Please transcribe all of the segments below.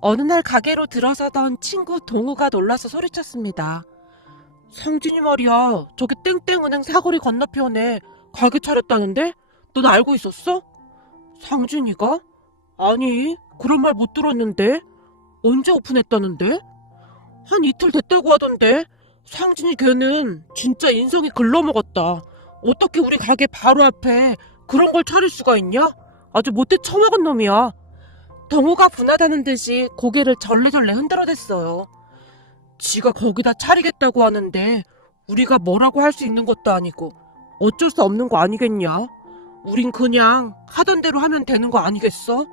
어느 날 가게로 들어서던 친구 동우가 놀라서 소리쳤습니다. 상진이 말이야, 저기 땡땡은행 사거리 건너편에 가게 차렸다는데? 넌 알고 있었어? 상진이가? 아니, 그런 말 못 들었는데? 언제 오픈했다는데? 한 이틀 됐다고 하던데? 상진이 걔는 진짜 인성이 글러먹었다. 어떻게 우리 가게 바로 앞에 그런 걸 차릴 수가 있냐? 아주 못돼 처먹은 놈이야. 동우가 분하다는 듯이 고개를 절레절레 흔들어댔어요. 지가 거기다 차리겠다고 하는데 우리가 뭐라고 할 수 있는 것도 아니고 어쩔 수 없는 거 아니겠냐? 우린 그냥 하던 대로 하면 되는 거 아니겠어?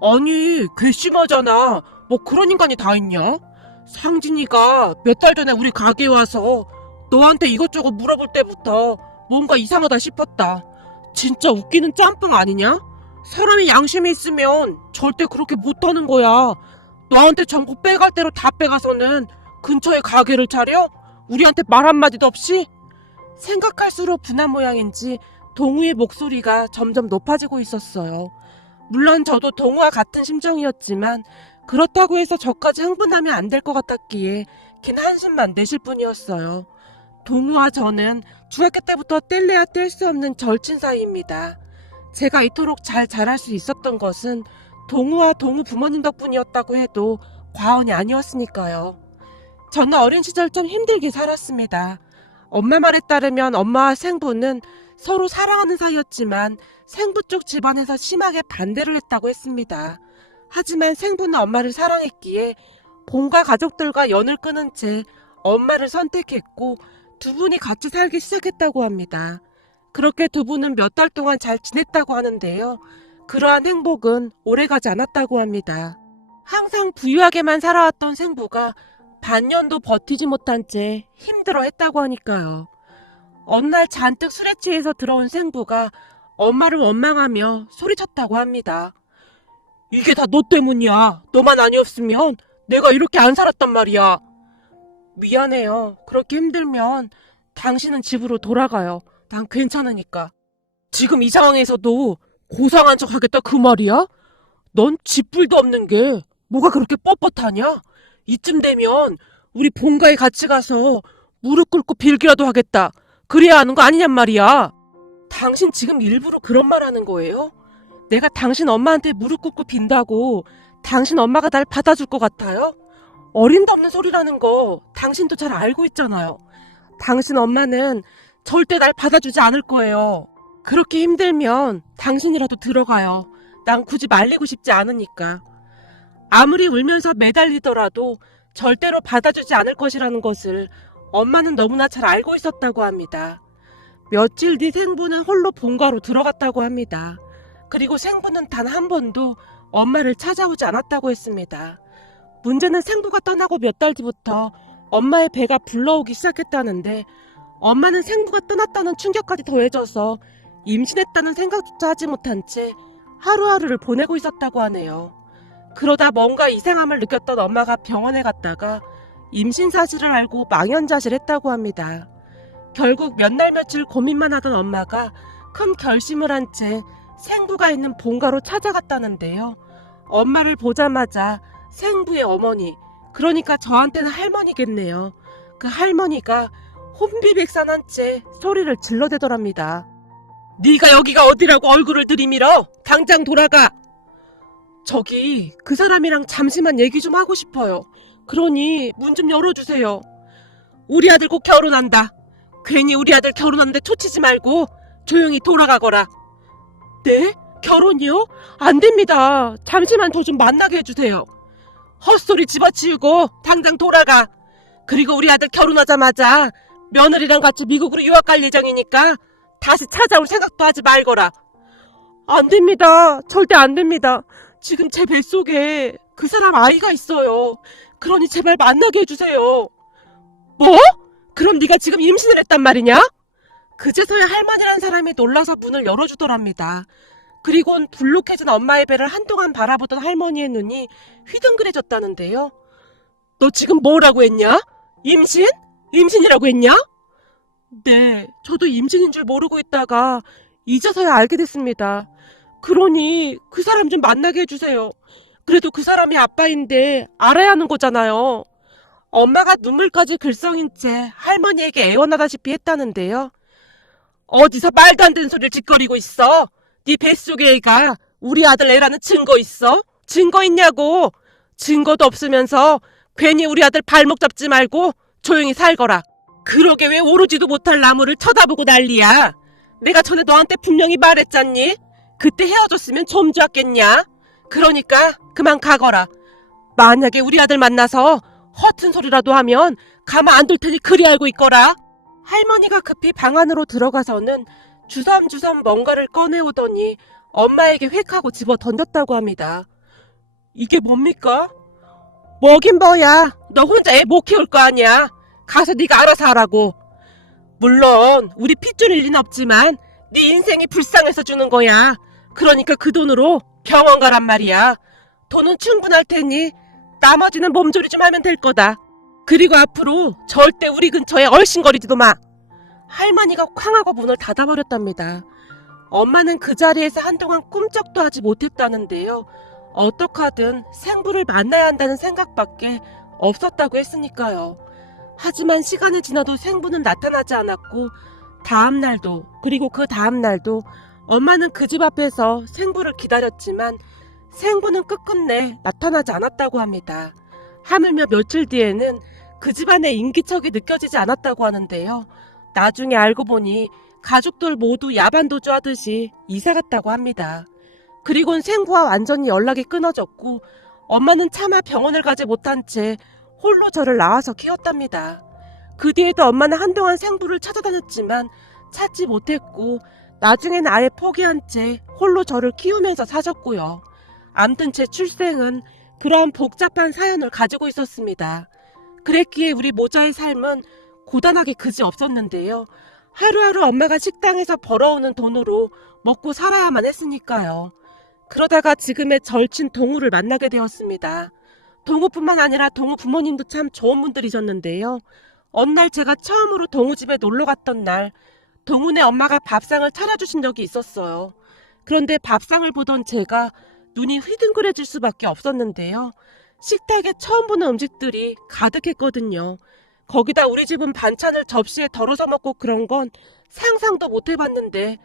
아니, 괘씸하잖아. 뭐 그런 인간이 다 있냐? 상진이가 몇 달 전에 우리 가게에 와서 너한테 이것저것 물어볼 때부터 뭔가 이상하다 싶었다. 진짜 웃기는 짬뽕 아니냐? 사람이 양심이 있으면 절대 그렇게 못하는 거야. 너한테 전부 빼갈 대로 다 빼가서는 근처에 가게를 차려? 우리한테 말 한마디도 없이? 생각할수록 분한 모양인지 동우의 목소리가 점점 높아지고 있었어요. 물론 저도 동우와 같은 심정이었지만 그렇다고 해서 저까지 흥분하면 안 될 것 같았기에 긴 한숨만 내쉴 뿐이었어요. 동우와 저는 중학교 때부터 뗄래야 뗄 수 없는 절친 사이입니다. 제가 이토록 잘 자랄 수 있었던 것은 동우와 동우 부모님 덕분이었다고 해도 과언이 아니었으니까요. 저는 어린 시절 좀 힘들게 살았습니다. 엄마 말에 따르면 엄마와 생부는 서로 사랑하는 사이였지만 생부 쪽 집안에서 심하게 반대를 했다고 했습니다. 하지만 생부는 엄마를 사랑했기에 본가 가족들과 연을 끊은 채 엄마를 선택했고 두 분이 같이 살기 시작했다고 합니다. 그렇게 두 분은 몇 달 동안 잘 지냈다고 하는데요. 그러한 행복은 오래가지 않았다고 합니다. 항상 부유하게만 살아왔던 생부가 반년도 버티지 못한 채 힘들어했다고 하니까요. 어느 날 잔뜩 술에 취해서 들어온 생부가 엄마를 원망하며 소리쳤다고 합니다. 이게 다 너 때문이야. 너만 아니었으면 내가 이렇게 안 살았단 말이야. 미안해요. 그렇게 힘들면 당신은 집으로 돌아가요. 난 괜찮으니까. 지금 이 상황에서도 고상한 척 하겠다 그 말이야? 넌 집불도 없는 게 뭐가 그렇게 뻣뻣하냐? 이쯤 되면 우리 본가에 같이 가서 무릎 꿇고 빌기라도 하겠다. 그래야 하는 거 아니냔 말이야. 당신 지금 일부러 그런 말 하는 거예요? 내가 당신 엄마한테 무릎 꿇고 빈다고 당신 엄마가 날 받아줄 것 같아요? 어림도 없는 소리라는 거 당신도 잘 알고 있잖아요. 당신 엄마는 절대 날 받아주지 않을 거예요. 그렇게 힘들면 당신이라도 들어가요. 난 굳이 말리고 싶지 않으니까. 아무리 울면서 매달리더라도 절대로 받아주지 않을 것이라는 것을 엄마는 너무나 잘 알고 있었다고 합니다. 며칠 뒤 생부는 홀로 본가로 들어갔다고 합니다. 그리고 생부는 단 한 번도 엄마를 찾아오지 않았다고 했습니다. 문제는 생부가 떠나고 몇 달 뒤부터 엄마의 배가 불러오기 시작했다는데 엄마는 생부가 떠났다는 충격까지 더해져서 임신했다는 생각조차 하지 못한 채 하루하루를 보내고 있었다고 하네요. 그러다 뭔가 이상함을 느꼈던 엄마가 병원에 갔다가 임신 사실을 알고 망연자실했다고 합니다. 결국 몇 날 며칠 고민만 하던 엄마가 큰 결심을 한 채 생부가 있는 본가로 찾아갔다는데요. 엄마를 보자마자 생부의 어머니, 그러니까 저한테는 할머니겠네요. 그 할머니가 혼비백산한 채 소리를 질러대더랍니다. 네가 여기가 어디라고 얼굴을 들이밀어? 당장 돌아가! 저기 그 사람이랑 잠시만 얘기 좀 하고 싶어요. 그러니 문 좀 열어주세요. 우리 아들 곧 결혼한다. 괜히 우리 아들 결혼하는데 초치지 말고 조용히 돌아가거라. 네? 결혼이요? 안 됩니다. 잠시만 저 좀 만나게 해주세요. 헛소리 집어치우고 당장 돌아가. 그리고 우리 아들 결혼하자마자 며느리랑 같이 미국으로 유학 갈 예정이니까 다시 찾아올 생각도 하지 말거라. 안 됩니다. 절대 안 됩니다. 지금 제 뱃속에 그 사람 아이가 있어요. 그러니 제발 만나게 해주세요. 뭐? 그럼 네가 지금 임신을 했단 말이냐? 그제서야 할머니란 사람이 놀라서 문을 열어주더랍니다. 그리곤 불룩해진 엄마의 배를 한동안 바라보던 할머니의 눈이 휘둥그레졌다는데요. 너 지금 뭐라고 했냐? 임신? 임신이라고 했냐? 네, 저도 임신인 줄 모르고 있다가 이제서야 알게 됐습니다. 그러니 그 사람 좀 만나게 해주세요. 그래도 그 사람이 아빠인데 알아야 하는 거잖아요. 엄마가 눈물까지 글썽인 채 할머니에게 애원하다시피 했다는데요. 어디서 말도 안 되는 소리를 짓거리고 있어? 네 뱃속에 애가 우리 아들 애라는 증거 있어? 증거 있냐고? 증거도 없으면서 괜히 우리 아들 발목 잡지 말고 조용히 살거라. 그러게 왜 오르지도 못할 나무를 쳐다보고 난리야. 내가 전에 너한테 분명히 말했잖니? 그때 헤어졌으면 좀 좋았겠냐? 그러니까 그만 가거라. 만약에 우리 아들 만나서 허튼 소리라도 하면 가만 안 둘 테니 그리 알고 있거라. 할머니가 급히 방 안으로 들어가서는 주섬주섬 뭔가를 꺼내오더니 엄마에게 획 하고 집어 던졌다고 합니다. 이게 뭡니까? 뭐긴 뭐야. 너 혼자 애 못 키울 거 아니야. 가서 네가 알아서 하라고. 물론 우리 핏줄일 리는 없지만 네 인생이 불쌍해서 주는 거야. 그러니까 그 돈으로 병원 가란 말이야. 돈은 충분할 테니 나머지는 몸조리 좀 하면 될 거다. 그리고 앞으로 절대 우리 근처에 얼씬거리지도 마. 할머니가 쾅하고 문을 닫아버렸답니다. 엄마는 그 자리에서 한동안 꿈쩍도 하지 못했다는데요. 어떡하든 생부를 만나야 한다는 생각밖에 없었다고 했으니까요. 하지만 시간이 지나도 생부는 나타나지 않았고 다음 날도 그리고 그 다음 날도 엄마는 그 집 앞에서 생부를 기다렸지만 생부는 끝끝내 나타나지 않았다고 합니다. 하물며 며칠 뒤에는 그 집안의 인기척이 느껴지지 않았다고 하는데요. 나중에 알고 보니 가족들 모두 야반도주 하듯이 이사갔다고 합니다. 그리고는 생부와 완전히 연락이 끊어졌고 엄마는 차마 병원을 가지 못한 채 홀로 저를 낳아서 키웠답니다. 그 뒤에도 엄마는 한동안 생부를 찾아다녔지만 찾지 못했고 나중에는 아예 포기한 채 홀로 저를 키우면서 사셨고요. 암튼 제 출생은 그런 복잡한 사연을 가지고 있었습니다. 그랬기에 우리 모자의 삶은 고단하게 그지 없었는데요. 하루하루 엄마가 식당에서 벌어오는 돈으로 먹고 살아야만 했으니까요. 그러다가 지금의 절친 동우를 만나게 되었습니다. 동우뿐만 아니라 동우 부모님도 참 좋은 분들이셨는데요. 어느 날 제가 처음으로 동우 집에 놀러 갔던 날 동우네 엄마가 밥상을 차려주신 적이 있었어요. 그런데 밥상을 보던 제가 눈이 휘둥그레질 수밖에 없었는데요. 식탁에 처음 보는 음식들이 가득했거든요. 거기다 우리 집은 반찬을 접시에 덜어서 먹고 그런 건 상상도 못 해봤는데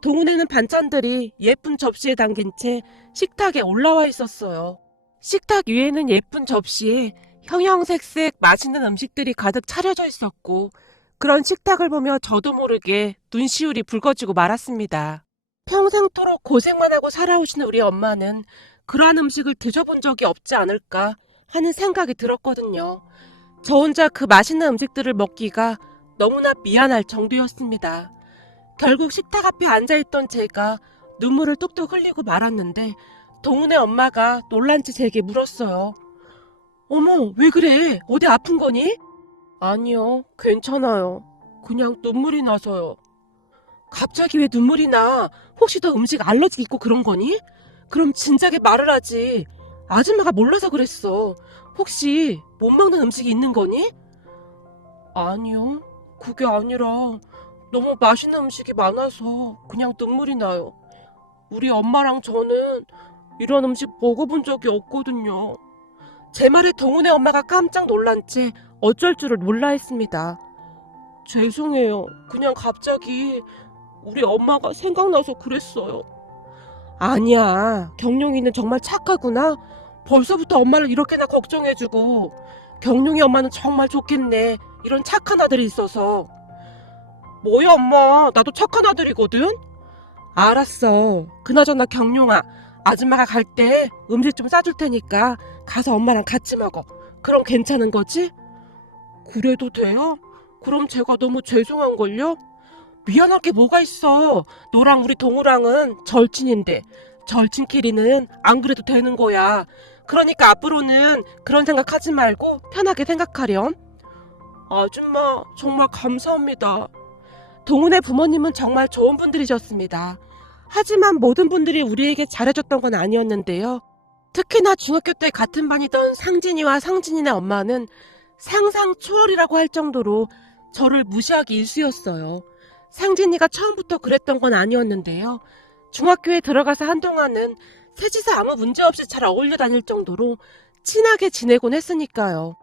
동훈에는 반찬들이 예쁜 접시에 담긴 채 식탁에 올라와 있었어요. 식탁 위에는 예쁜 접시에 형형색색 맛있는 음식들이 가득 차려져 있었고 그런 식탁을 보며 저도 모르게 눈시울이 붉어지고 말았습니다. 평생토록 고생만 하고 살아오신 우리 엄마는 그러한 음식을 드셔본 적이 없지 않을까 하는 생각이 들었거든요. 저 혼자 그 맛있는 음식들을 먹기가 너무나 미안할 정도였습니다. 결국 식탁 앞에 앉아있던 제가 눈물을 뚝뚝 흘리고 말았는데 동훈의 엄마가 놀란 채 제게 물었어요. 어머, 왜 그래? 어디 아픈 거니? 아니요, 괜찮아요. 그냥 눈물이 나서요. 갑자기 왜 눈물이 나? 혹시 너 음식 알러지 있고 그런 거니? 그럼 진작에 말을 하지. 아줌마가 몰라서 그랬어. 혹시 못 먹는 음식이 있는 거니? 아니요, 그게 아니라 너무 맛있는 음식이 많아서 그냥 눈물이 나요. 우리 엄마랑 저는 이런 음식 먹어본 적이 없거든요. 제 말에 동훈의 엄마가 깜짝 놀란 채 어쩔 줄을 몰라 했습니다. 죄송해요. 그냥 갑자기 우리 엄마가 생각나서 그랬어요. 아니야. 경룡이는 정말 착하구나. 벌써부터 엄마를 이렇게나 걱정해주고 경룡이 엄마는 정말 좋겠네. 이런 착한 아들이 있어서. 뭐야 엄마. 나도 착한 아들이거든. 알았어. 그나저나 경룡아. 아줌마가 갈 때 음식 좀 싸줄 테니까 가서 엄마랑 같이 먹어. 그럼 괜찮은 거지? 그래도 돼요? 그럼 제가 너무 죄송한걸요? 미안할 게 뭐가 있어. 너랑 우리 동우랑은 절친인데 절친끼리는 안 그래도 되는 거야. 그러니까 앞으로는 그런 생각하지 말고 편하게 생각하렴. 아줌마 정말 감사합니다. 동훈의 부모님은 정말 좋은 분들이셨습니다. 하지만 모든 분들이 우리에게 잘해줬던 건 아니었는데요. 특히나 중학교 때 같은 반이던 상진이와 상진이네 엄마는 상상 초월이라고 할 정도로 저를 무시하기 일쑤였어요. 상진이가 처음부터 그랬던 건 아니었는데요. 중학교에 들어가서 한동안은 셋이서 아무 문제 없이 잘 어울려 다닐 정도로 친하게 지내곤 했으니까요.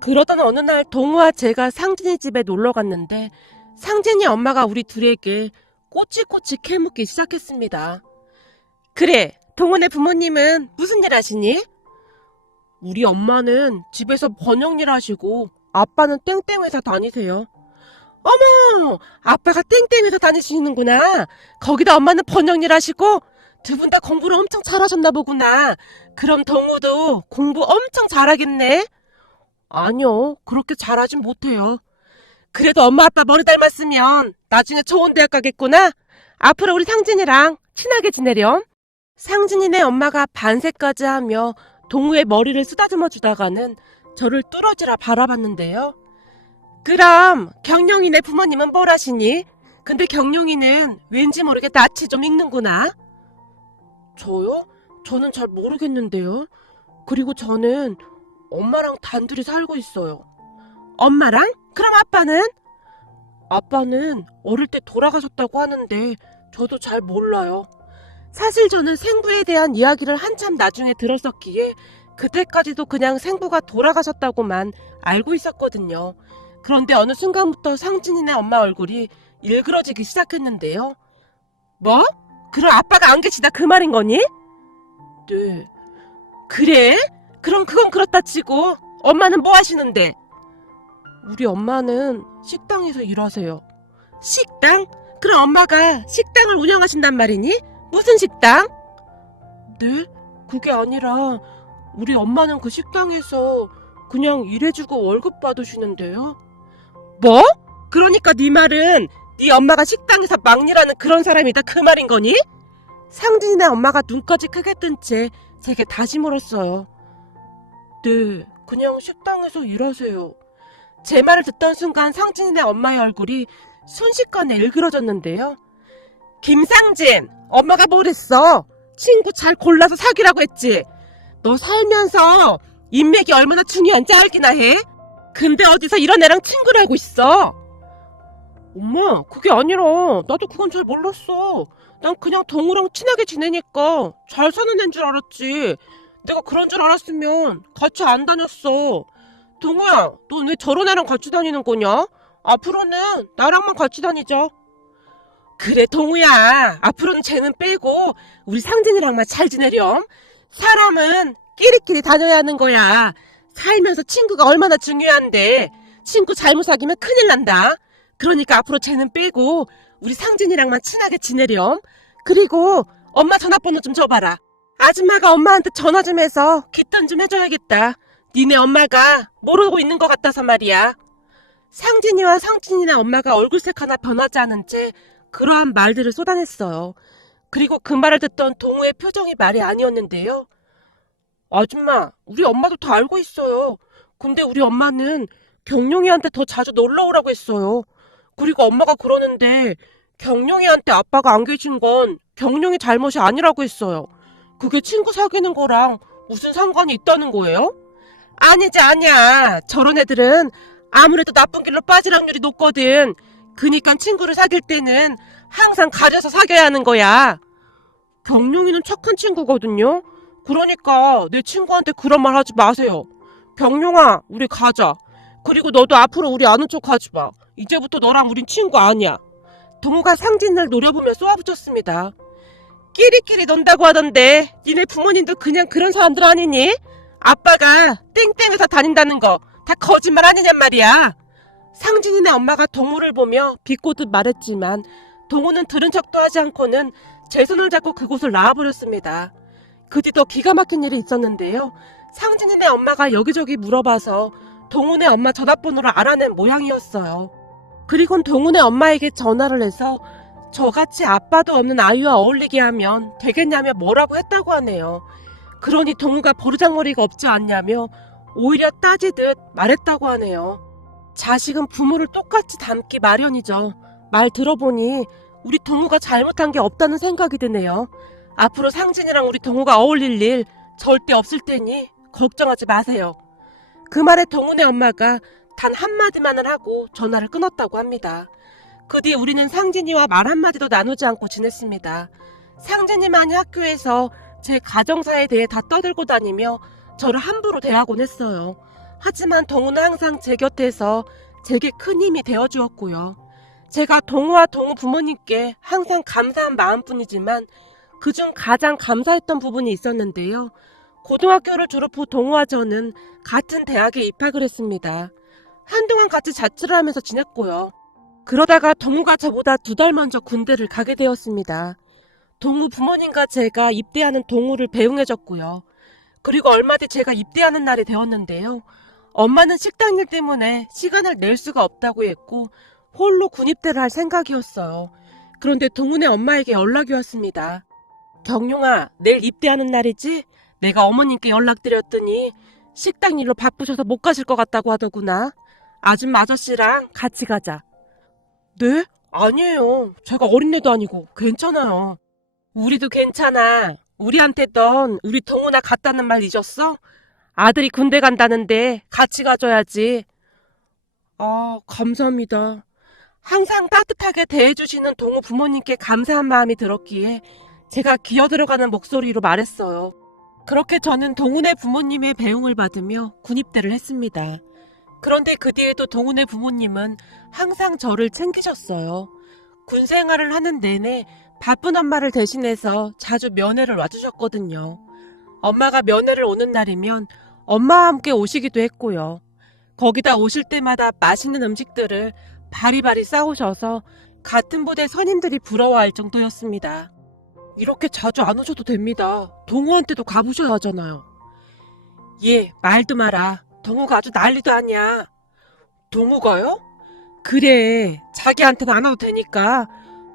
그러던 어느 날 동우와 제가 상진이 집에 놀러 갔는데 상진이 엄마가 우리 둘에게 꼬치꼬치 캐묻기 시작했습니다. 그래, 동훈의 부모님은 무슨 일 하시니? 우리 엄마는 집에서 번역일 하시고 아빠는 땡땡 회사 다니세요. 어머, 아빠가 땡땡 회사 다니시는구나. 거기다 엄마는 번역일 하시고 두 분 다 공부를 엄청 잘하셨나 보구나. 그럼 동우도 공부 엄청 잘하겠네. 아니요, 그렇게 잘하진 못해요. 그래도 엄마 아빠 머리 닮았으면 나중에 좋은 대학 가겠구나. 앞으로 우리 상진이랑 친하게 지내렴. 상진이네 엄마가 반세까지 하며 동우의 머리를 쓰다듬어 주다가는 저를 뚫어지라 바라봤는데요. 그럼 경룡이네 부모님은 뭘 하시니? 근데 경룡이는 왠지 모르게 낯이 좀 익는구나. 저요? 저는 잘 모르겠는데요. 그리고 저는 엄마랑 단둘이 살고 있어요. 엄마랑? 그럼 아빠는? 아빠는 어릴 때 돌아가셨다고 하는데 저도 잘 몰라요. 사실 저는 생부에 대한 이야기를 한참 나중에 들었었기에 그때까지도 그냥 생부가 돌아가셨다고만 알고 있었거든요. 그런데 어느 순간부터 상진이네 엄마 얼굴이 일그러지기 시작했는데요. 뭐? 그럼 아빠가 안 계시다 그 말인 거니? 네. 그래? 그럼 그건 그렇다 치고 엄마는 뭐 하시는데? 우리 엄마는 식당에서 일하세요. 식당? 그럼 엄마가 식당을 운영하신단 말이니? 무슨 식당? 네? 그게 아니라 우리 엄마는 그 식당에서 그냥 일해주고 월급 받으시는데요. 뭐? 그러니까 네 말은 네 엄마가 식당에서 막일하는 그런 사람이다 그 말인 거니? 상진이네 엄마가 눈까지 크게 뜬 채 제게 다시 물었어요. 네, 그냥 식당에서 일하세요. 제 말을 듣던 순간 상진이네 엄마의 얼굴이 순식간에 일그러졌는데요. 김상진, 엄마가 뭘 했어? 친구 잘 골라서 사귀라고 했지. 너 살면서 인맥이 얼마나 중요한지 알기나 해? 근데 어디서 이런 애랑 친구를 하고 있어? 엄마, 그게 아니라 나도 그건 잘 몰랐어. 난 그냥 동우랑 친하게 지내니까 잘 사는 애인 줄 알았지. 내가 그런 줄 알았으면 같이 안 다녔어. 동우야, 넌 왜 저런 애랑 같이 다니는 거냐? 앞으로는 나랑만 같이 다니자. 그래 동우야, 앞으로는 쟤는 빼고 우리 상진이랑만 잘 지내렴. 사람은 끼리끼리 다녀야 하는 거야. 살면서 친구가 얼마나 중요한데 친구 잘못 사귀면 큰일 난다. 그러니까 앞으로 쟤는 빼고 우리 상진이랑만 친하게 지내렴. 그리고 엄마 전화번호 좀 줘봐라. 아줌마가 엄마한테 전화 좀 해서 귀뜸 좀 해줘야겠다. 니네 엄마가 모르고 있는 것 같아서 말이야. 상진이와 상진이네 엄마가 얼굴색 하나 변하지 않은 채 그러한 말들을 쏟아냈어요. 그리고 그 말을 듣던 동우의 표정이 말이 아니었는데요. 아줌마, 우리 엄마도 다 알고 있어요. 근데 우리 엄마는 경룡이한테 더 자주 놀러 오라고 했어요. 그리고 엄마가 그러는데 경룡이한테 아빠가 안 계신 건 경룡이 잘못이 아니라고 했어요. 그게 친구 사귀는 거랑 무슨 상관이 있다는 거예요? 아니지 아니야. 저런 애들은 아무래도 나쁜 길로 빠질 확률이 높거든. 그니까 친구를 사귈 때는 항상 가려서 사귀어야 하는 거야. 경룡이는 착한 친구거든요. 그러니까 내 친구한테 그런 말 하지 마세요. 경룡아, 우리 가자. 그리고 너도 앞으로 우리 아는 척 하지 마. 이제부터 너랑 우린 친구 아니야. 동우가 상진을 노려보며 쏘아붙였습니다. 끼리끼리 논다고 하던데 니네 부모님도 그냥 그런 사람들 아니니? 아빠가 땡땡에서 다닌다는 거 다 거짓말 아니냔 말이야. 상진이네 엄마가 동우를 보며 비꼬듯 말했지만 동우는 들은 척도 하지 않고는 제 손을 잡고 그곳을 나와버렸습니다. 그 뒤 더 기가 막힌 일이 있었는데요. 상진이네 엄마가 여기저기 물어봐서 동우네 엄마 전화번호를 알아낸 모양이었어요. 그리곤 동우네 엄마에게 전화를 해서 저같이 아빠도 없는 아이와 어울리게 하면 되겠냐며 뭐라고 했다고 하네요. 그러니 동우가 버르장머리가 없지 않냐며 오히려 따지듯 말했다고 하네요. 자식은 부모를 똑같이 닮기 마련이죠. 말 들어보니 우리 동우가 잘못한 게 없다는 생각이 드네요. 앞으로 상진이랑 우리 동우가 어울릴 일 절대 없을 테니 걱정하지 마세요. 그 말에 동우네 엄마가 단 한마디만을 하고 전화를 끊었다고 합니다. 그 뒤 우리는 상진이와 말 한마디도 나누지 않고 지냈습니다. 상진이만이 학교에서 제 가정사에 대해 다 떠들고 다니며 저를 함부로 대하곤 했어요. 하지만 동우는 항상 제 곁에서 제게 큰 힘이 되어주었고요. 제가 동우와 동우 부모님께 항상 감사한 마음뿐이지만 그중 가장 감사했던 부분이 있었는데요. 고등학교를 졸업 후 동우와 저는 같은 대학에 입학을 했습니다. 한동안 같이 자취를 하면서 지냈고요. 그러다가 동우가 저보다 2달 먼저 군대를 가게 되었습니다. 동우 부모님과 제가 입대하는 동우를 배웅해줬고요. 그리고 얼마 뒤 제가 입대하는 날이 되었는데요. 엄마는 식당 일 때문에 시간을 낼 수가 없다고 했고 홀로 군입대를 할 생각이었어요. 그런데 동훈의 엄마에게 연락이 왔습니다. 경룡아, 내일 입대하는 날이지? 내가 어머님께 연락드렸더니 식당 일로 바쁘셔서 못 가실 것 같다고 하더구나. 아줌마 아저씨랑 같이 가자. 네? 아니에요. 제가 어린애도 아니고 괜찮아요. 우리도 괜찮아. 우리한테 넌 우리 동훈아 갔다는 말 잊었어? 아들이 군대 간다는데 같이 가줘야지. 아, 감사합니다. 항상 따뜻하게 대해주시는 동우 부모님께 감사한 마음이 들었기에 제가 기어들어가는 목소리로 말했어요. 그렇게 저는 동훈의 부모님의 배웅을 받으며 군입대를 했습니다. 그런데 그 뒤에도 동훈의 부모님은 항상 저를 챙기셨어요. 군 생활을 하는 내내 바쁜 엄마를 대신해서 자주 면회를 와주셨거든요. 엄마가 면회를 오는 날이면 엄마와 함께 오시기도 했고요. 거기다 오실 때마다 맛있는 음식들을 바리바리 싸우셔서 같은 부대 선임들이 부러워할 정도였습니다. 이렇게 자주 안 오셔도 됩니다. 동우한테도 가보셔야 하잖아요. 예, 말도 마라. 동우가 아주 난리도 아니야. 동우가요? 그래, 자기한테는 안 와도 되니까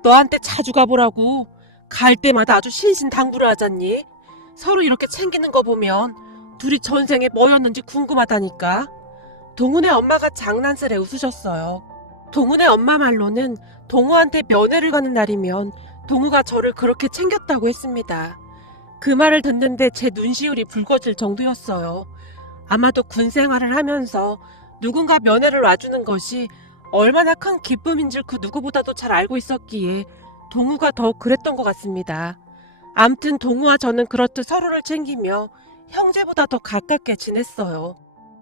너한테 자주 가보라고. 갈 때마다 아주 신신당부를 하잖니. 서로 이렇게 챙기는 거 보면 둘이 전생에 뭐였는지 궁금하다니까. 동훈의 엄마가 장난스레 웃으셨어요. 동훈의 엄마 말로는 동우한테 면회를 가는 날이면 동우가 저를 그렇게 챙겼다고 했습니다. 그 말을 듣는데 제 눈시울이 붉어질 정도였어요. 아마도 군 생활을 하면서 누군가 면회를 와주는 것이 얼마나 큰 기쁨인 줄 그 누구보다도 잘 알고 있었기에 동우가 더욱 그랬던 것 같습니다. 암튼 동우와 저는 그렇듯 서로를 챙기며 형제보다 더 가깝게 지냈어요.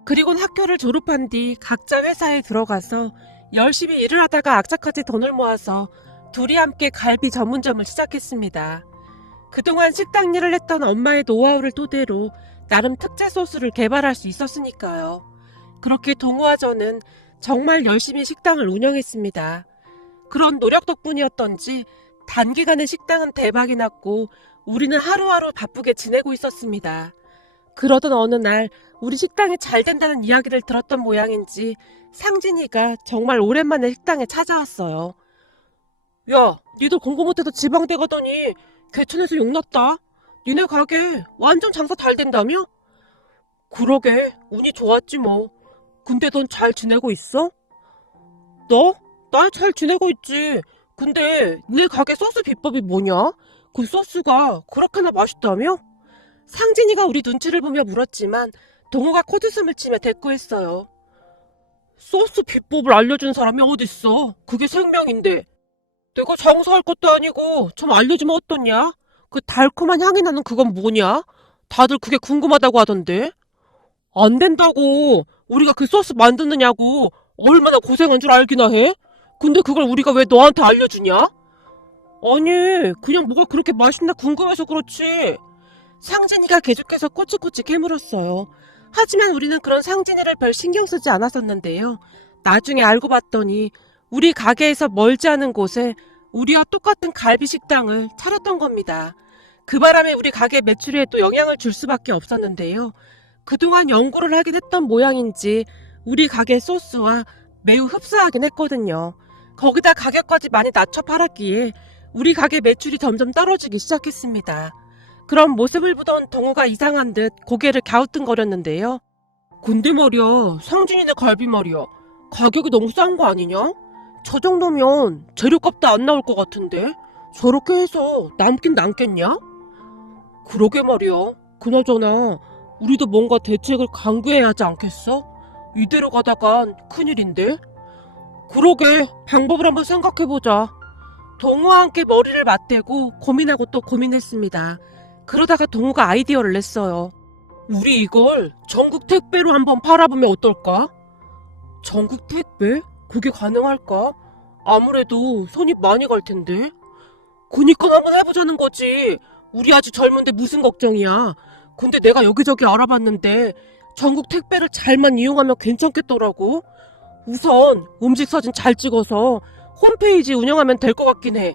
그리곤 학교를 졸업한 뒤 각자 회사에 들어가서 열심히 일을 하다가 악착같이 돈을 모아서 둘이 함께 갈비 전문점을 시작했습니다. 그동안 식당 일을 했던 엄마의 노하우를 토대로 나름 특제 소스를 개발할 수 있었으니까요. 그렇게 동우와 저는 정말 열심히 식당을 운영했습니다. 그런 노력 덕분이었던지 단기간에 식당은 대박이 났고 우리는 하루하루 바쁘게 지내고 있었습니다. 그러던 어느 날 우리 식당이 잘 된다는 이야기를 들었던 모양인지 상진이가 정말 오랜만에 식당에 찾아왔어요. 야, 니들 공부 못해서 지방대 가더니 개천에서 욕났다. 니네 가게 완전 장사 잘 된다며? 그러게, 운이 좋았지 뭐. 근데 넌 잘 지내고 있어? 너? 나 잘 지내고 있지. 근데 니네 가게 소스 비법이 뭐냐? 그 소스가 그렇게나 맛있다며? 상진이가 우리 눈치를 보며 물었지만 동우가 코웃음을 치며 대꾸했어요. 소스 비법을 알려준 사람이 어딨어? 그게 생명인데. 내가 장사할 것도 아니고 좀 알려주면 어떻냐? 그 달콤한 향이 나는 그건 뭐냐? 다들 그게 궁금하다고 하던데. 안 된다고. 우리가 그 소스 만드느냐고. 얼마나 고생한 줄 알기나 해? 근데 그걸 우리가 왜 너한테 알려주냐? 아니, 그냥 뭐가 그렇게 맛있나 궁금해서 그렇지. 상진이가 계속해서 꼬치꼬치 깨물었어요. 하지만 우리는 그런 상진이를 별 신경 쓰지 않았었는데요. 나중에 알고 봤더니 우리 가게에서 멀지 않은 곳에 우리와 똑같은 갈비 식당을 차렸던 겁니다. 그 바람에 우리 가게 매출에도 영향을 줄 수밖에 없었는데요. 그동안 연구를 하긴 했던 모양인지 우리 가게 소스와 매우 흡사하긴 했거든요. 거기다 가격까지 많이 낮춰 팔았기에 우리 가게 매출이 점점 떨어지기 시작했습니다. 그런 모습을 보던 동우가 이상한 듯 고개를 갸우뚱거렸는데요. 근데 말이야, 상진이네 갈비 말이야. 가격이 너무 싼 거 아니냐? 저 정도면 재료값도 안 나올 것 같은데 저렇게 해서 남긴 남겠냐? 그러게 말이야. 그나저나 우리도 뭔가 대책을 강구해야 하지 않겠어? 이대로 가다간 큰일인데? 그러게, 방법을 한번 생각해보자. 동우와 함께 머리를 맞대고 고민하고 또 고민했습니다. 그러다가 동우가 아이디어를 냈어요. 우리 이걸 전국 택배로 한번 팔아보면 어떨까? 전국 택배? 그게 가능할까? 아무래도 손이 많이 갈 텐데. 그니까 한번 해보자는 거지. 우리 아직 젊은데 무슨 걱정이야. 근데 내가 여기저기 알아봤는데 전국 택배를 잘만 이용하면 괜찮겠더라고. 우선 음식 사진 잘 찍어서 홈페이지 운영하면 될 것 같긴 해.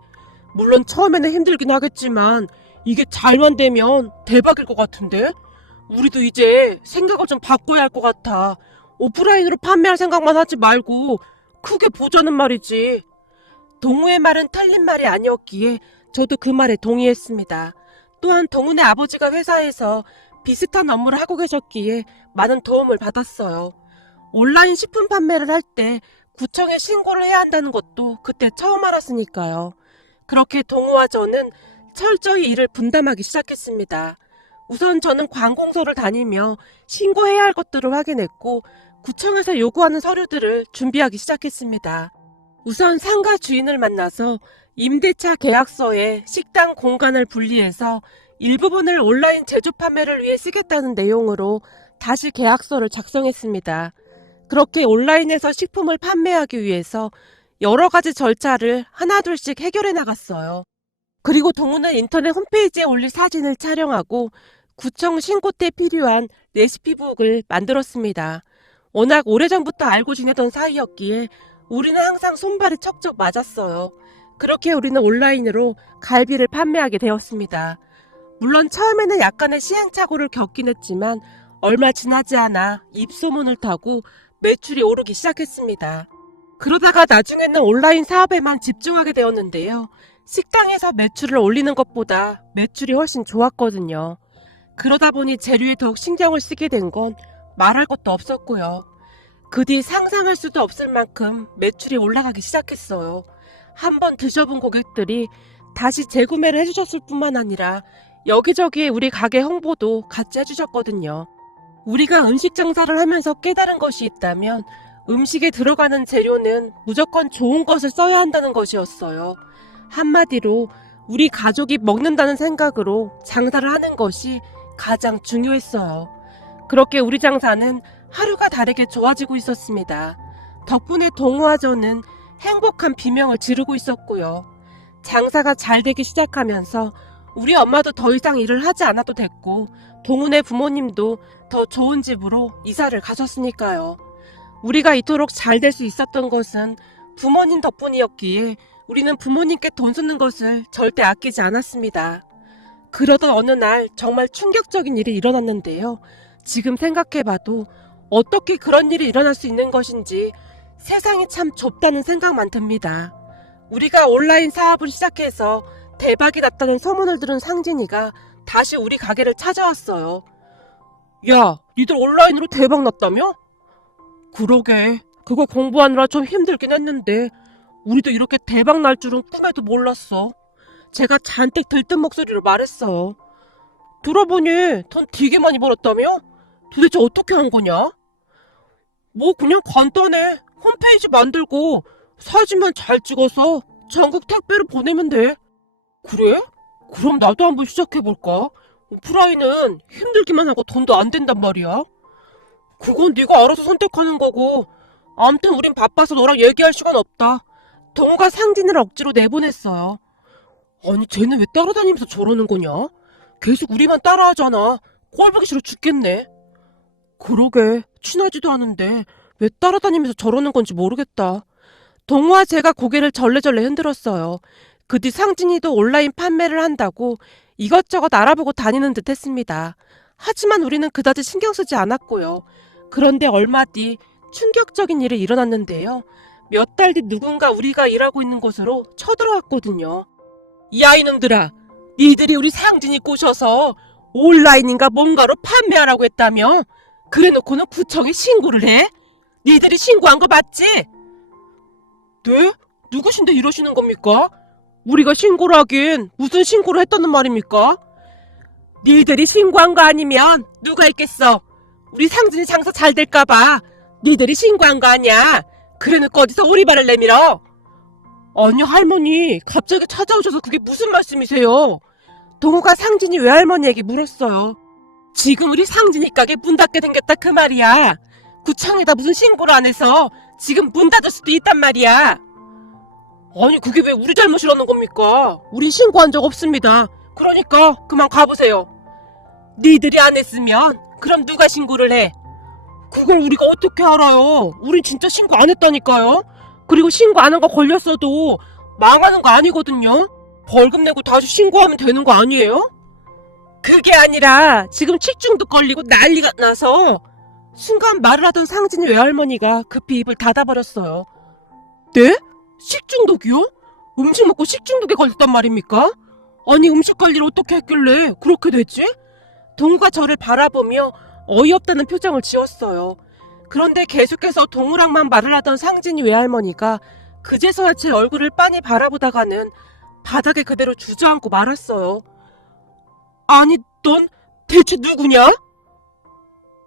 물론 처음에는 힘들긴 하겠지만 이게 잘만 되면 대박일 것 같은데? 우리도 이제 생각을 좀 바꿔야 할 것 같아. 오프라인으로 판매할 생각만 하지 말고 크게 보자는 말이지. 동우의 말은 틀린 말이 아니었기에 저도 그 말에 동의했습니다. 또한 동훈의 아버지가 회사에서 비슷한 업무를 하고 계셨기에 많은 도움을 받았어요. 온라인 식품 판매를 할 때 구청에 신고를 해야 한다는 것도 그때 처음 알았으니까요. 그렇게 동우와 저는 철저히 일을 분담하기 시작했습니다. 우선 저는 관공서를 다니며 신고해야 할 것들을 확인했고 구청에서 요구하는 서류들을 준비하기 시작했습니다. 우선 상가 주인을 만나서 임대차 계약서에 식당 공간을 분리해서 일부분을 온라인 제조 판매를 위해 쓰겠다는 내용으로 다시 계약서를 작성했습니다. 그렇게 온라인에서 식품을 판매하기 위해서 여러 가지 절차를 하나둘씩 해결해 나갔어요. 그리고 동우는 인터넷 홈페이지에 올릴 사진을 촬영하고 구청 신고 때 필요한 레시피북을 만들었습니다. 워낙 오래전부터 알고 지내던 사이였기에 우리는 항상 손발이 척척 맞았어요. 그렇게 우리는 온라인으로 갈비를 판매하게 되었습니다. 물론 처음에는 약간의 시행착오를 겪긴 했지만 얼마 지나지 않아 입소문을 타고 매출이 오르기 시작했습니다. 그러다가 나중에는 온라인 사업에만 집중하게 되었는데요. 식당에서 매출을 올리는 것보다 매출이 훨씬 좋았거든요. 그러다 보니 재료에 더욱 신경을 쓰게 된 건 말할 것도 없었고요. 그 뒤 상상할 수도 없을 만큼 매출이 올라가기 시작했어요. 한번 드셔본 고객들이 다시 재구매를 해주셨을 뿐만 아니라 여기저기에 우리 가게 홍보도 같이 해주셨거든요. 우리가 음식 장사를 하면서 깨달은 것이 있다면 음식에 들어가는 재료는 무조건 좋은 것을 써야 한다는 것이었어요. 한마디로 우리 가족이 먹는다는 생각으로 장사를 하는 것이 가장 중요했어요. 그렇게 우리 장사는 하루가 다르게 좋아지고 있었습니다. 덕분에 동우와 저는 행복한 비명을 지르고 있었고요. 장사가 잘 되기 시작하면서 우리 엄마도 더 이상 일을 하지 않아도 됐고 동훈의 부모님도 더 좋은 집으로 이사를 가셨으니까요. 우리가 이토록 잘 될 수 있었던 것은 부모님 덕분이었기에 우리는 부모님께 돈 쓰는 것을 절대 아끼지 않았습니다. 그러던 어느 날 정말 충격적인 일이 일어났는데요. 지금 생각해봐도 어떻게 그런 일이 일어날 수 있는 것인지 세상이 참 좁다는 생각만 듭니다. 우리가 온라인 사업을 시작해서 대박이 났다는 소문을 들은 상진이가 다시 우리 가게를 찾아왔어요. 야, 니들 온라인으로 대박 났다며? 그러게, 그거 공부하느라 좀 힘들긴 했는데 우리도 이렇게 대박 날 줄은 꿈에도 몰랐어. 제가 잔뜩 들뜬 목소리로 말했어요. 들어보니 돈 되게 많이 벌었다며? 도대체 어떻게 한 거냐? 뭐 그냥 간단해. 홈페이지 만들고 사진만 잘 찍어서 전국 택배로 보내면 돼. 그래? 그럼 나도 한번 시작해볼까? 오프라인은 힘들기만 하고 돈도 안 된단 말이야. 그건 네가 알아서 선택하는 거고 암튼 우린 바빠서 너랑 얘기할 시간 없다. 동우가 상진을 억지로 내보냈어요. 아니 쟤는 왜 따라다니면서 저러는 거냐? 계속 우리만 따라하잖아. 꼴보기 싫어 죽겠네. 그러게 친하지도 않은데 왜 따라다니면서 저러는 건지 모르겠다. 동우와 제가 고개를 절레절레 흔들었어요. 그 뒤 상진이도 온라인 판매를 한다고 이것저것 알아보고 다니는 듯 했습니다. 하지만 우리는 그다지 신경 쓰지 않았고요. 그런데 얼마 뒤 충격적인 일이 일어났는데요. 몇 달 뒤 누군가 우리가 일하고 있는 곳으로 쳐들어왔거든요. 야 이놈들아, 니들이 우리 상진이 꼬셔서 온라인인가 뭔가로 판매하라고 했다며? 그래놓고는 구청에 신고를 해? 니들이 신고한 거 맞지? 네? 누구신데 이러시는 겁니까? 우리가 신고를 하긴 무슨 신고를 했다는 말입니까? 니들이 신고한 거 아니면 누가 했겠어? 우리 상진이 장사 잘 될까봐 니들이 신고한 거 아니야? 그래놓고 어디서 오리발을 내밀어? 아니 할머니 갑자기 찾아오셔서 그게 무슨 말씀이세요? 동우가 상진이 외할머니에게 물었어요. 지금 우리 상진이 가게 문 닫게 생겼다 그 말이야. 구청에다 무슨 신고를 안 해서 지금 문 닫을 수도 있단 말이야. 아니 그게 왜 우리 잘못이라는 겁니까? 우리 신고한 적 없습니다. 그러니까 그만 가보세요. 니들이 안 했으면 그럼 누가 신고를 해? 그걸 우리가 어떻게 알아요? 우린 진짜 신고 안 했다니까요. 그리고 신고 안 한 거 걸렸어도 망하는 거 아니거든요. 벌금 내고 다시 신고하면 되는 거 아니에요? 그게 아니라 지금 식중독 걸리고 난리가 나서 순간 말을 하던 상진이 외할머니가 급히 입을 닫아버렸어요. 네? 식중독이요? 음식 먹고 식중독에 걸렸단 말입니까? 아니 음식 관리를 어떻게 했길래 그렇게 됐지? 동우가 저를 바라보며 어이없다는 표정을 지었어요. 그런데 계속해서 동우랑만 말을 하던 상진이 외할머니가 그제서야 제 얼굴을 빤히 바라보다가는 바닥에 그대로 주저앉고 말았어요. 아니 넌 대체 누구냐?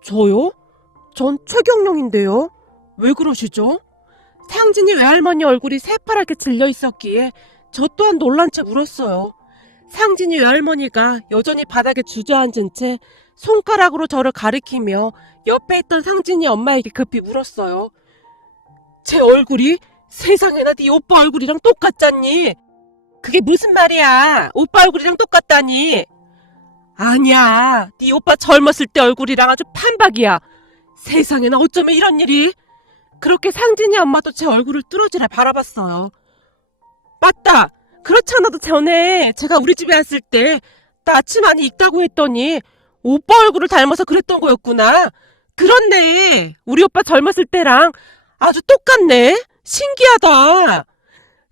저요? 전 최경령인데요. 왜 그러시죠? 상진이 외할머니 얼굴이 새파랗게 질려 있었기에 저 또한 놀란 채 물었어요. 상진이 외할머니가 여전히 바닥에 주저앉은 채 손가락으로 저를 가리키며 옆에 있던 상진이 엄마에게 급히 물었어요. 제 얼굴이 세상에나 네 오빠 얼굴이랑 똑같잖니? 그게 무슨 말이야? 오빠 얼굴이랑 똑같다니? 아니야, 네 오빠 젊었을 때 얼굴이랑 아주 판박이야. 세상에나 어쩌면 이런 일이? 그렇게 상진이 엄마도 제 얼굴을 뚫어지라 바라봤어요. 맞다! 그렇지 않아도 전에 제가 우리 집에 왔을 때 낯이 많이 익다고 했더니 오빠 얼굴을 닮아서 그랬던 거였구나. 그렇네. 우리 오빠 젊었을 때랑 아주 똑같네. 신기하다.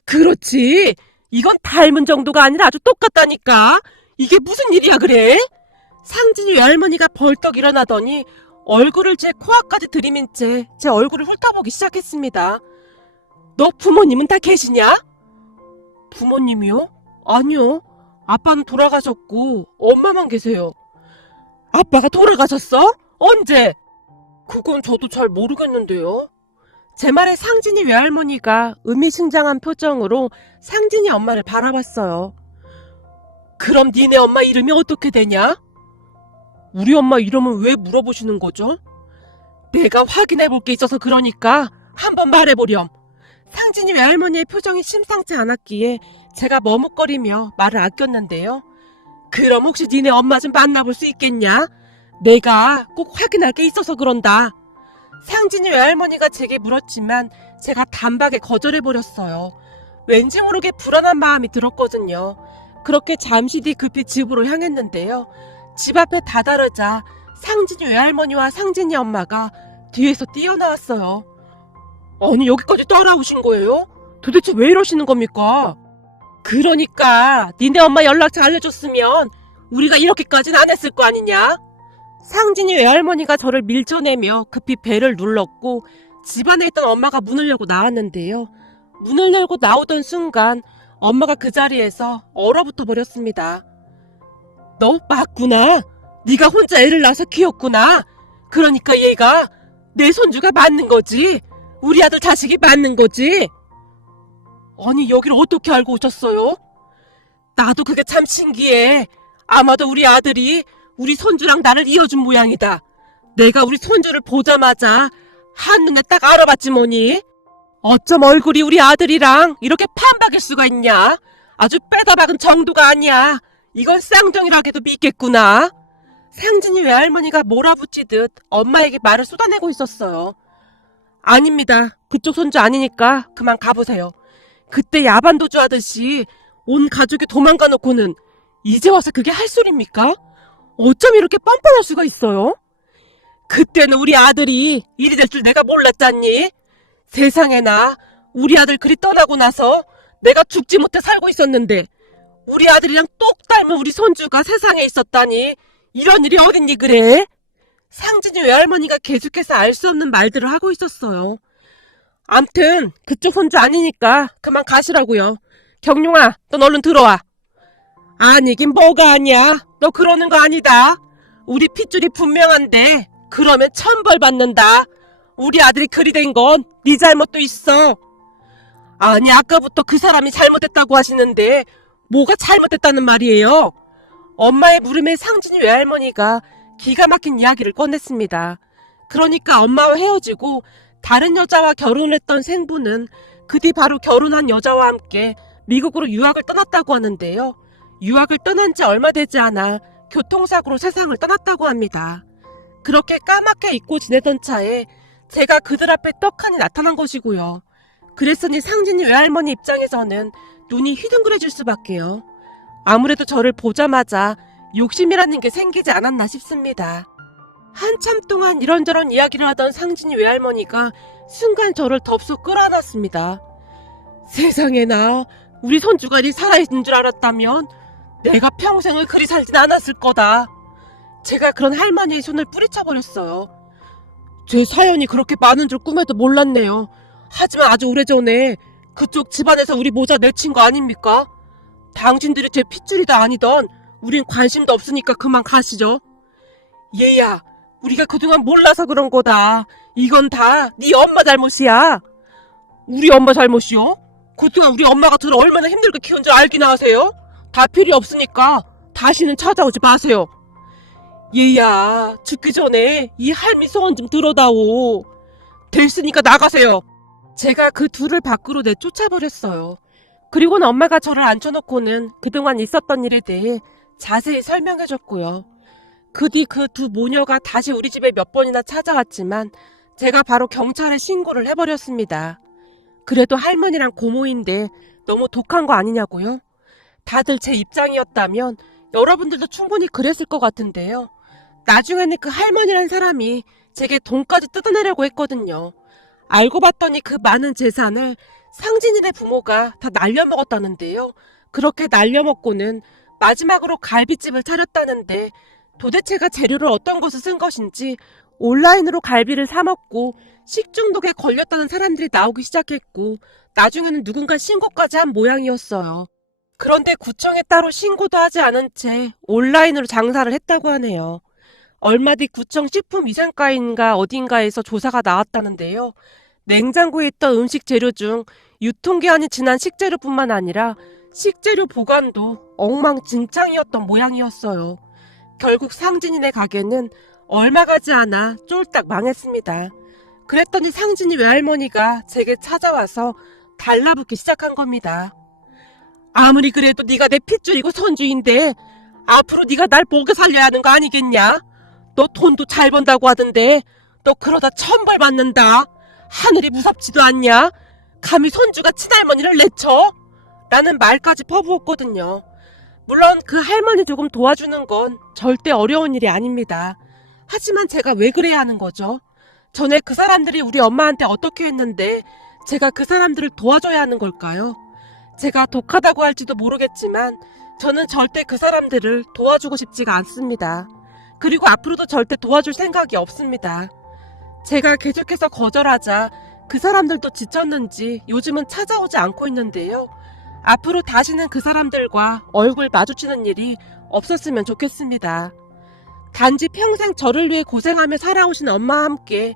그렇지. 이건 닮은 정도가 아니라 아주 똑같다니까. 이게 무슨 일이야 그래? 상진이 외할머니가 벌떡 일어나더니 얼굴을 제 코앞까지 들이민 채 제 얼굴을 훑어보기 시작했습니다. 너 부모님은 다 계시냐? 부모님이요? 아니요. 아빠는 돌아가셨고 엄마만 계세요. 아빠가 돌아가셨어? 언제? 그건 저도 잘 모르겠는데요. 제 말에 상진이 외할머니가 의미심장한 표정으로 상진이 엄마를 바라봤어요. 그럼 니네 엄마 이름이 어떻게 되냐? 우리 엄마 이름은 왜 물어보시는 거죠? 내가 확인해 볼 게 있어서 그러니까 한번 말해보렴. 상진이 외할머니의 표정이 심상치 않았기에 제가 머뭇거리며 말을 아꼈는데요. 그럼 혹시 니네 엄마 좀 만나볼 수 있겠냐? 내가 꼭 확인할 게 있어서 그런다. 상진이 외할머니가 제게 물었지만 제가 단박에 거절해버렸어요. 왠지 모르게 불안한 마음이 들었거든요. 그렇게 잠시 뒤 급히 집으로 향했는데요. 집 앞에 다다르자 상진이 외할머니와 상진이 엄마가 뒤에서 뛰어나왔어요. 아니 여기까지 따라오신 거예요? 도대체 왜 이러시는 겁니까? 그러니까 니네 엄마 연락처 알려줬으면 우리가 이렇게까지는 안 했을 거 아니냐? 상진이 외할머니가 저를 밀쳐내며 급히 벨을 눌렀고 집안에 있던 엄마가 문을 열고 나왔는데요. 문을 열고 나오던 순간 엄마가 그 자리에서 얼어붙어 버렸습니다. 너 맞구나. 네가 혼자 애를 낳아서 키웠구나. 그러니까 얘가 내 손주가 맞는 거지. 우리 아들 자식이 맞는 거지. 아니 여길 어떻게 알고 오셨어요? 나도 그게 참 신기해. 아마도 우리 아들이 우리 손주랑 나를 이어준 모양이다. 내가 우리 손주를 보자마자 한눈에 딱 알아봤지 뭐니. 어쩜 얼굴이 우리 아들이랑 이렇게 판박일 수가 있냐. 아주 빼다 박은 정도가 아니야. 이건 쌍둥이라 해도 믿겠구나. 상진이 외할머니가 몰아붙이듯 엄마에게 말을 쏟아내고 있었어요. 아닙니다. 그쪽 손주 아니니까 그만 가보세요. 그때 야반도주 하듯이 온 가족이 도망가 놓고는 이제 와서 그게 할 소리입니까? 어쩜 이렇게 뻔뻔할 수가 있어요? 그때는 우리 아들이 일이 될 줄 내가 몰랐잖니? 세상에나 우리 아들 그리 떠나고 나서 내가 죽지 못해 살고 있었는데 우리 아들이랑 똑 닮은 우리 손주가 세상에 있었다니 이런 일이 어딨니 그래? 상진이 외할머니가 계속해서 알 수 없는 말들을 하고 있었어요. 암튼 그쪽 손주 아니니까 그만 가시라고요. 경룡아, 넌 얼른 들어와. 아니긴 뭐가 아니야. 너 그러는 거 아니다. 우리 핏줄이 분명한데 그러면 천벌 받는다. 우리 아들이 그리 된 건 네 잘못도 있어. 아니 아까부터 그 사람이 잘못했다고 하시는데 뭐가 잘못했다는 말이에요? 엄마의 물음에 상진이 외할머니가 기가 막힌 이야기를 꺼냈습니다. 그러니까 엄마와 헤어지고 다른 여자와 결혼을 했던 생부는 그 뒤 바로 결혼한 여자와 함께 미국으로 유학을 떠났다고 하는데요. 유학을 떠난 지 얼마 되지 않아 교통사고로 세상을 떠났다고 합니다. 그렇게 까맣게 잊고 지내던 차에 제가 그들 앞에 떡하니 나타난 것이고요. 그랬으니 상진이 외할머니 입장에서는 눈이 휘둥그레질 수밖에요. 아무래도 저를 보자마자 욕심이라는 게 생기지 않았나 싶습니다. 한참 동안 이런저런 이야기를 하던 상진이 외할머니가 순간 저를 덥석 끌어안았습니다. 세상에나 우리 손주가 네 살아있는 줄 알았다면 내가 평생을 그리 살진 않았을 거다. 제가 그런 할머니의 손을 뿌리쳐버렸어요. 제 사연이 그렇게 많은 줄 꿈에도 몰랐네요. 하지만 아주 오래전에 그쪽 집안에서 우리 모자 내친 거 아닙니까? 당신들이 제 핏줄이다 아니던 우린 관심도 없으니까 그만 가시죠. 얘야, 우리가 그동안 몰라서 그런 거다. 이건 다 네 엄마 잘못이야. 우리 엄마 잘못이요? 그동안 우리 엄마가 저를 얼마나 힘들게 키운 줄 알기나 하세요? 다 필요 없으니까 다시는 찾아오지 마세요. 얘야, 죽기 전에 이 할미 소원 좀 들어다오. 됐으니까 나가세요. 제가 그 둘을 밖으로 내쫓아버렸어요. 그리고는 엄마가 저를 앉혀놓고는 그동안 있었던 일에 대해 자세히 설명해줬고요. 그 뒤 그 두 모녀가 다시 우리 집에 몇 번이나 찾아왔지만 제가 바로 경찰에 신고를 해버렸습니다. 그래도 할머니랑 고모인데 너무 독한 거 아니냐고요? 다들 제 입장이었다면 여러분들도 충분히 그랬을 것 같은데요. 나중에는 그 할머니란 사람이 제게 돈까지 뜯어내려고 했거든요. 알고 봤더니 그 많은 재산을 상진이네 부모가 다 날려먹었다는데요. 그렇게 날려먹고는 마지막으로 갈비집을 차렸다는데 도대체가 재료를 어떤 것을 쓴 것인지 온라인으로 갈비를 사 먹고 식중독에 걸렸다는 사람들이 나오기 시작했고 나중에는 누군가 신고까지 한 모양이었어요. 그런데 구청에 따로 신고도 하지 않은 채 온라인으로 장사를 했다고 하네요. 얼마 뒤 구청 식품위생과인가 어딘가에서 조사가 나왔다는데요. 냉장고에 있던 음식 재료 중 유통기한이 지난 식재료뿐만 아니라 식재료 보관도 엉망진창이었던 모양이었어요. 결국 상진이네 가게는 얼마 가지 않아 쫄딱 망했습니다. 그랬더니 상진이 외할머니가 제게 찾아와서 달라붙기 시작한 겁니다. 아무리 그래도 네가 내 핏줄이고 손주인데 앞으로 네가 날 먹여 살려야 하는 거 아니겠냐? 너 돈도 잘 번다고 하던데 너 그러다 천벌 받는다. 하늘이 무섭지도 않냐? 감히 손주가 친할머니를 내쳐? 라는 말까지 퍼부었거든요. 물론 그 할머니 조금 도와주는 건 절대 어려운 일이 아닙니다. 하지만 제가 왜 그래야 하는 거죠? 전에 그 사람들이 우리 엄마한테 어떻게 했는데 제가 그 사람들을 도와줘야 하는 걸까요? 제가 독하다고 할지도 모르겠지만 저는 절대 그 사람들을 도와주고 싶지가 않습니다. 그리고 앞으로도 절대 도와줄 생각이 없습니다. 제가 계속해서 거절하자 그 사람들도 지쳤는지 요즘은 찾아오지 않고 있는데요. 앞으로 다시는 그 사람들과 얼굴 마주치는 일이 없었으면 좋겠습니다. 단지 평생 저를 위해 고생하며 살아오신 엄마와 함께